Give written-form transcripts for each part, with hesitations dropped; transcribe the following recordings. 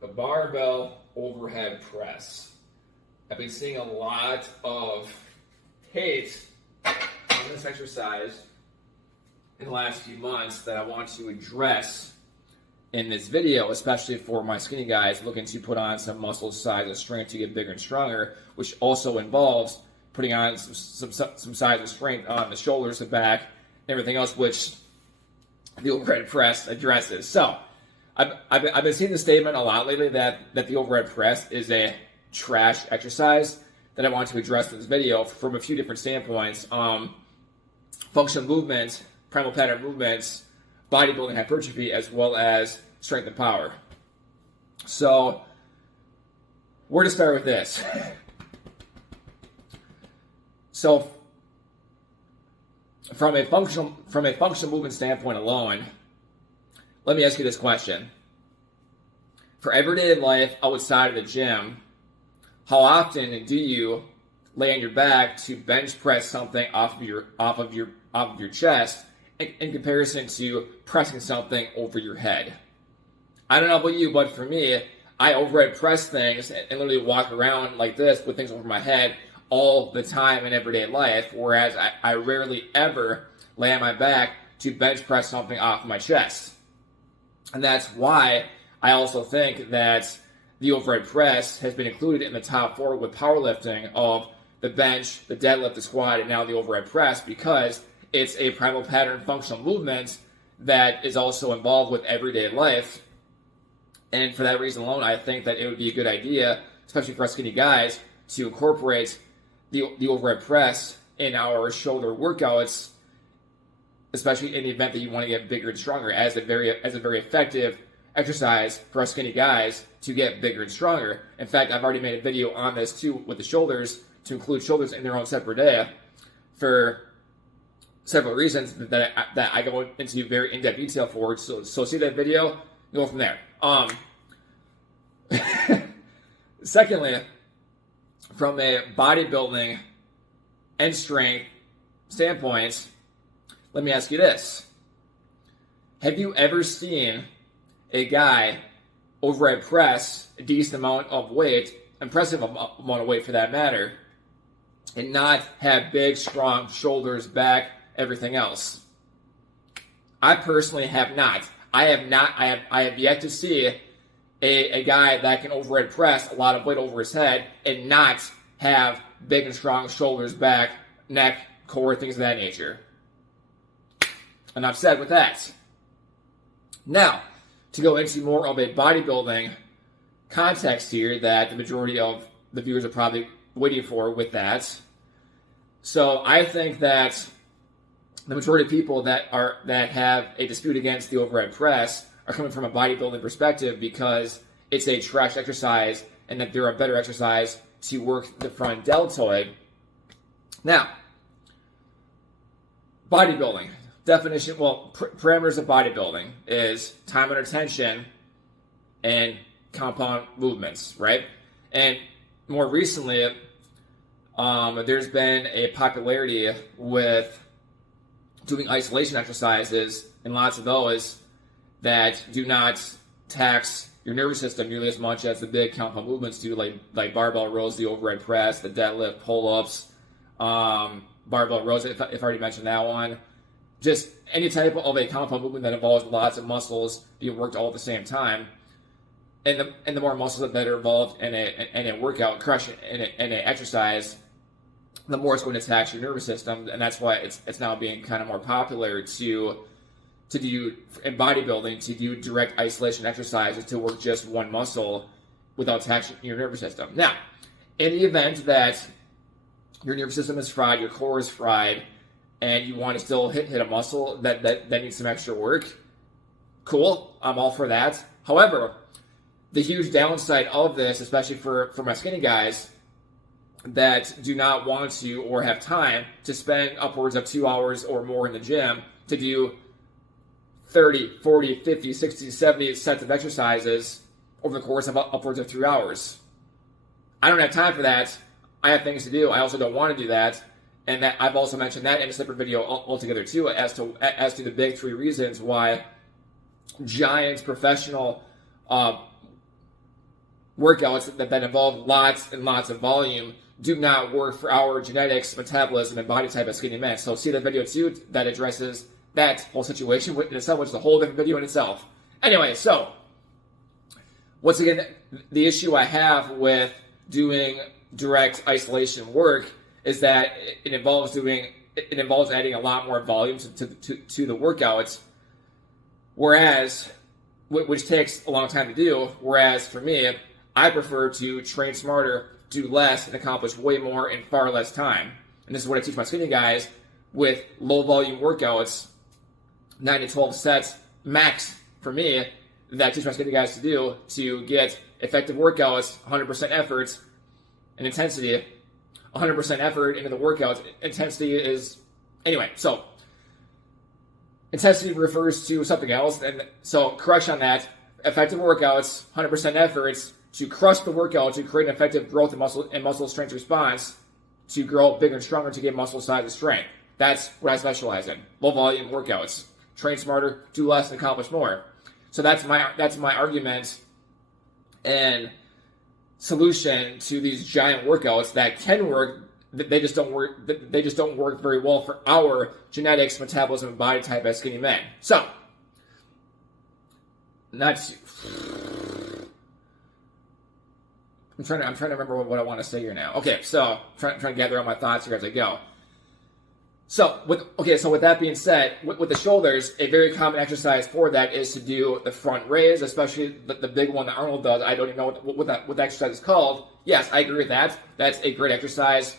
the barbell overhead press. I've been seeing a lot of hate on this exercise in the last few months that I want to address in this video, especially for my skinny guys looking to put on some muscle size and strength to get bigger and stronger, which also involves putting on some size and strength on the shoulders, the back, and everything else, which the overhead press addresses. So I've been seeing the statement a lot lately that the overhead press is a trash exercise that I want to address in this video from a few different standpoints. Functional movements, primal pattern movements, bodybuilding hypertrophy, as well as strength and power. So where to start with this? So from a functional movement standpoint alone, let me ask you this question. For everyday life outside of the gym, how often do you lay on your back to bench press something off of your chest in comparison to pressing something over your head? I don't know about you, but for me, I overhead press things and literally walk around like this with things over my head all the time in everyday life, whereas I rarely ever lay on my back to bench press something off my chest. And that's why I also think that the overhead press has been included in the top 4 with powerlifting of the bench, the deadlift, the squat, and now the overhead press, because it's a primal pattern functional movement that is also involved with everyday life. And for that reason alone, I think that it would be a good idea, especially for us skinny guys, to incorporate the overhead press in our shoulder workouts, especially in the event that you want to get bigger and stronger, as a very effective exercise for us skinny guys to get bigger and stronger. In fact, I've already made a video on this too with the shoulders, to include shoulders in their own separate day for several reasons that I go into very in-depth detail for. So see that video, go from there. Secondly, from a bodybuilding and strength standpoint, let me ask you this. Have you ever seen a guy overhead press a decent amount of weight, impressive amount of weight for that matter, and not have big, strong shoulders, back, everything else? I personally have not. I have yet to see a guy that can overhead press a lot of weight over his head and not have big and strong shoulders, back, neck, core, things of that nature. Enough said with that. Now, to go into more of a bodybuilding context here that the majority of the viewers are probably waiting for with that. So I think that the majority of people that have a dispute against the overhead press are coming from a bodybuilding perspective because it's a trash exercise and that there are better exercise to work the front deltoid. Now, bodybuilding definition, parameters of bodybuilding is time under tension and compound movements, right? And more recently, there's been a popularity with doing isolation exercises, and lots of those that do not tax your nervous system nearly as much as the big compound movements do, like barbell rows, the overhead press, the deadlift, pull-ups, barbell rows, if I already mentioned that one. Just any type of a compound movement that involves lots of muscles being worked all at the same time. And the more muscles that are involved in a workout, crush in an exercise, the more it's going to tax your nervous system. And that's why it's now being kind of more popular to do in bodybuilding, to do direct isolation exercises to work just one muscle without taxing your nervous system. Now, in the event that your nervous system is fried, your core is fried, and you want to still hit a muscle that needs some extra work, cool, I'm all for that. However, the huge downside of this, especially for my skinny guys that do not want to or have time to spend upwards of 2 hours or more in the gym to do 30, 40, 50, 60, 70 sets of exercises over the course of upwards of 3 hours. I don't have time for that. I have things to do. I also don't want to do that. And that I've also mentioned that in a separate video altogether too, as to the big 3 reasons why giant professional workouts that involve lots and lots of volume do not work for our genetics, metabolism, and body type as skinny men. So see the video too that addresses that whole situation in itself, which is a whole different video in itself. Anyway, so once again, the issue I have with doing direct isolation work is that it involves adding a lot more volume to the workouts, which takes a long time to do. Whereas for me, I prefer to train smarter, do less, and accomplish way more in far less time. And this is what I teach my skinny guys with low volume workouts, 9 to 12 sets max for me, that I teach my skinny guys to do to get effective workouts, 100% efforts and intensity, 100% effort into the workouts. Intensity is, anyway, so intensity refers to something else. And so correction on that, effective workouts, 100% efforts, to crush the workout to create an effective growth and muscle strength response, to grow bigger and stronger to gain muscle size and strength. That's what I specialize in. Low volume workouts. Train smarter, do less, and accomplish more. So that's my argument and solution to these giant workouts that can work. They just don't work. They just don't work very well for our genetics, metabolism, and body type as skinny men. So, I'm trying to remember what I want to say here now. Okay, so trying to gather all my thoughts here as I go. So with that being said, with the shoulders, a very common exercise for that is to do the front raise, especially the big one that Arnold does. I don't even know what that exercise is called. Yes, I agree with that. That's a great exercise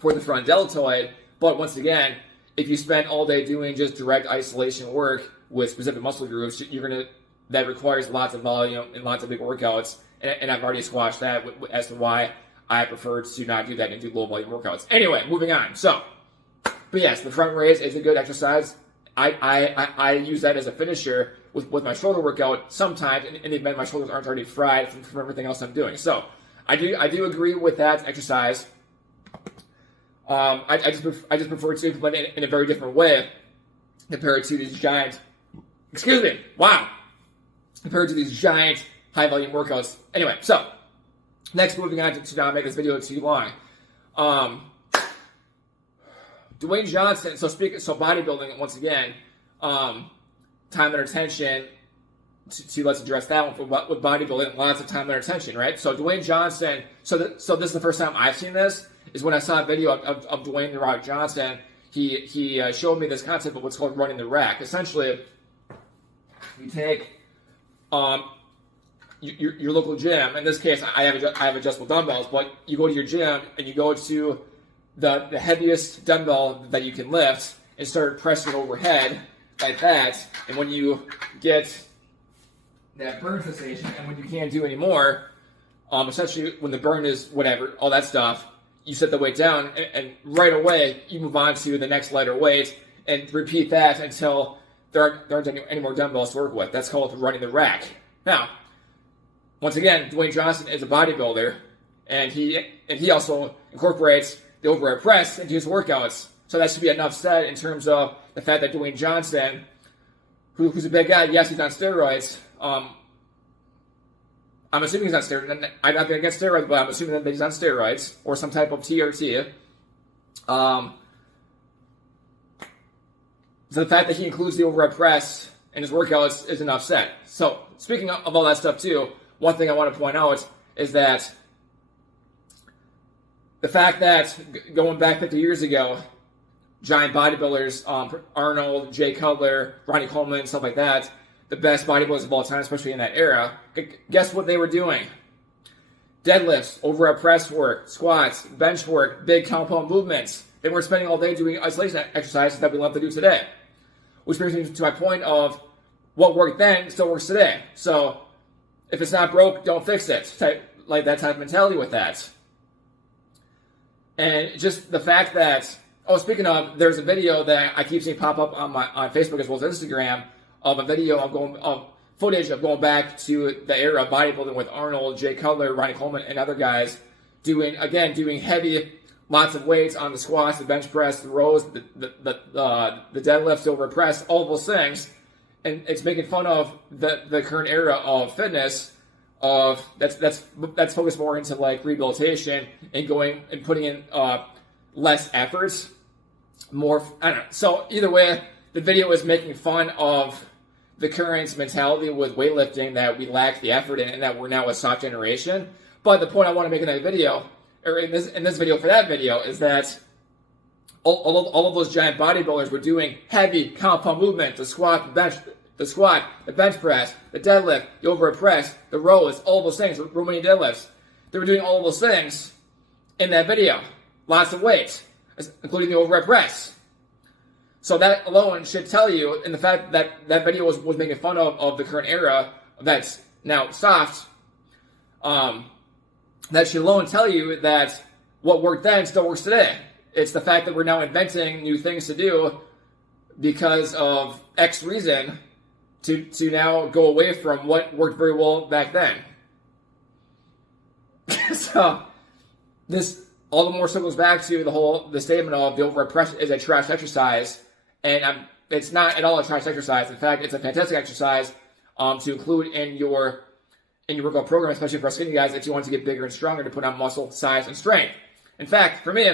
for the front deltoid. But once again, if you spend all day doing just direct isolation work with specific muscle groups, that requires lots of volume and lots of big workouts. And I've already squashed that as to why I prefer to not do that and do low volume workouts. Anyway, moving on. So, but yes, the front raise is a good exercise. I use that as a finisher with my shoulder workout sometimes in the event my shoulders aren't already fried from everything else I'm doing. So I do agree with that exercise. I just prefer to implement it in a very different way compared to these giant. Compared to these giant high volume workouts. Anyway, so next, moving on to not make this video too long. Dwayne Johnson. So bodybuilding once again. Time under tension. Let's address that one with bodybuilding. Lots of time under tension, right? So Dwayne Johnson. So this is the first time I've seen this. Is when I saw a video of Dwayne "The Rock" Johnson. He showed me this concept of what's called running the rack. Essentially, you take your local gym. In this case, I have adjustable dumbbells, but you go to your gym and you go to the heaviest dumbbell that you can lift and start pressing it overhead like that. And when you get that burn sensation, and when you can't do any more, essentially when the burn is whatever, all that stuff, you set the weight down, and right away you move on to the next lighter weight and repeat that until there aren't any more dumbbells to work with. That's called running the rack. Now, once again, Dwayne Johnson is a bodybuilder, and he also incorporates the overhead press into his workouts. So that should be enough said in terms of the fact that Dwayne Johnson, who's a big guy, yes, he's on steroids. I'm assuming he's on steroids. I'm not going to get steroids, but I'm assuming that he's on steroids or some type of TRT. So the fact that he includes the overhead press in his workouts is enough said. So speaking of all that stuff too, one thing I want to point out is that the fact that going back 50 years ago, giant bodybuilders, Arnold, Jay Cutler, Ronnie Coleman, stuff like that, the best bodybuilders of all time, especially in that era, guess what they were doing? Deadlifts, overhead press work, squats, bench work, big compound movements. They weren't spending all day doing isolation exercises that we love to do today. Which brings me to my point of what worked then still works today. So if it's not broke, don't fix it. Like that type of mentality with that. And just the fact that, speaking of, there's a video that I keep seeing pop up on Facebook as well as Instagram of a video of footage of going back to the era of bodybuilding with Arnold, Jay Cutler, Ronnie Coleman, and other guys doing heavy, lots of weights on the squats, the bench press, the rows, the deadlifts, over press, all of those things. And it's making fun of the current era of fitness, that's focused more into like rehabilitation and going and putting in less efforts, more, I don't know. So either way, the video is making fun of the current mentality with weightlifting that we lack the effort in and that we're now a soft generation. But the point I want to make in that video, or in this video for that video, is that all of those giant bodybuilders were doing heavy compound movement, the squat, the bench press, the deadlift, the overhead press, the rows, all those things, the Romanian deadlifts. They were doing all of those things in that video. Lots of weight, including the overhead press. So that alone should tell you, and the fact that that video was making fun of the current era that's now soft, that should alone tell you that what worked then still works today. It's the fact that we're now inventing new things to do because of X reason to now go away from what worked very well back then. So this all the more circles back to the statement of the overhead press is a trash exercise, and it's not at all a trash exercise. In fact, it's a fantastic exercise to include in your workout program, especially for skinny guys if you want to get bigger and stronger to put on muscle, size, and strength. In fact, for me,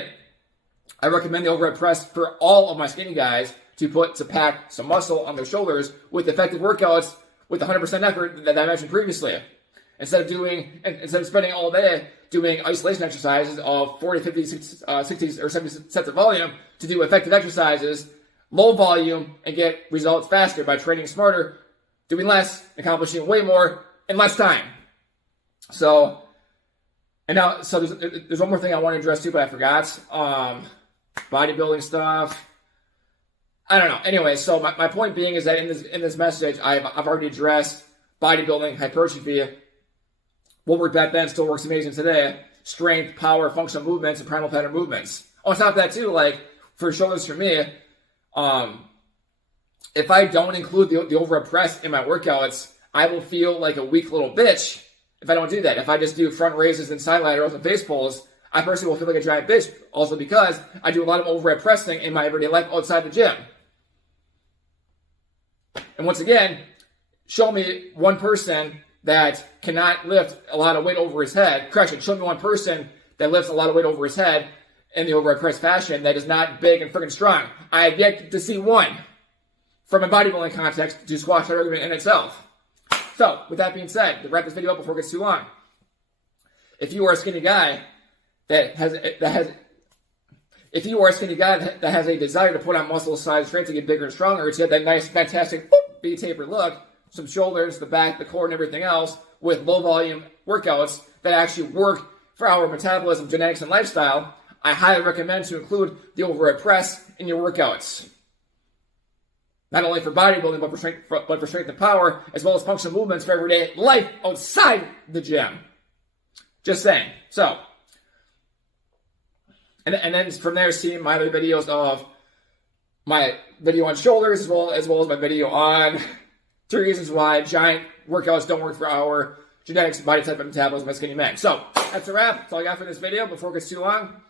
I recommend the overhead press for all of my skinny guys to pack some muscle on their shoulders with effective workouts with 100% effort that I mentioned previously. Instead of spending all day doing isolation exercises of 40, 50, 60, or 70 sets of volume, to do effective exercises, low volume, and get results faster by training smarter, doing less, accomplishing way more in less time. So there's one more thing I want to address too, but I forgot. Bodybuilding stuff. I don't know. Anyway, so my point being is that in this message, I've already addressed bodybuilding, hypertrophy. What worked back then still works amazing today. Strength, power, functional movements, and primal pattern movements. On top of that too, like for shoulders for me, if I don't include the overhead press in my workouts, I will feel like a weak little bitch if I don't do that. If I just do front raises and side laterals and face pulls, I personally will feel like a giant bitch. Also because I do a lot of overhead pressing in my everyday life outside the gym. And once again, show me one person that cannot lift a lot of weight over his head. Correction, show me one person that lifts a lot of weight over his head in the overhead press fashion that is not big and freaking strong. I have yet to see one from a bodybuilding context to squash that argument in itself. So, with that being said, to wrap this video up before it gets too long, if you are a skinny guy that has a desire to put on muscle, size, strength to get bigger and stronger, to get that nice, fantastic, big tapered look, some shoulders, the back, the core, and everything else, with low volume workouts that actually work for our metabolism, genetics, and lifestyle, I highly recommend to include the overhead press in your workouts. Not only for bodybuilding, but for strength and power, as well as functional movements for everyday life outside the gym. Just saying. So, and then from there, see my other videos of my video on shoulders, as well as my video on 3 reasons why giant workouts don't work for our genetics, body type, and metabolism as skinny men. So, that's a wrap. That's all I got for this video. Before it gets too long,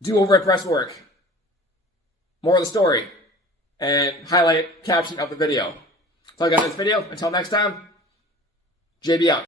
do overhead press work. More of the story. And highlight caption of the video. That's all I got in this video. Until next time, JB out.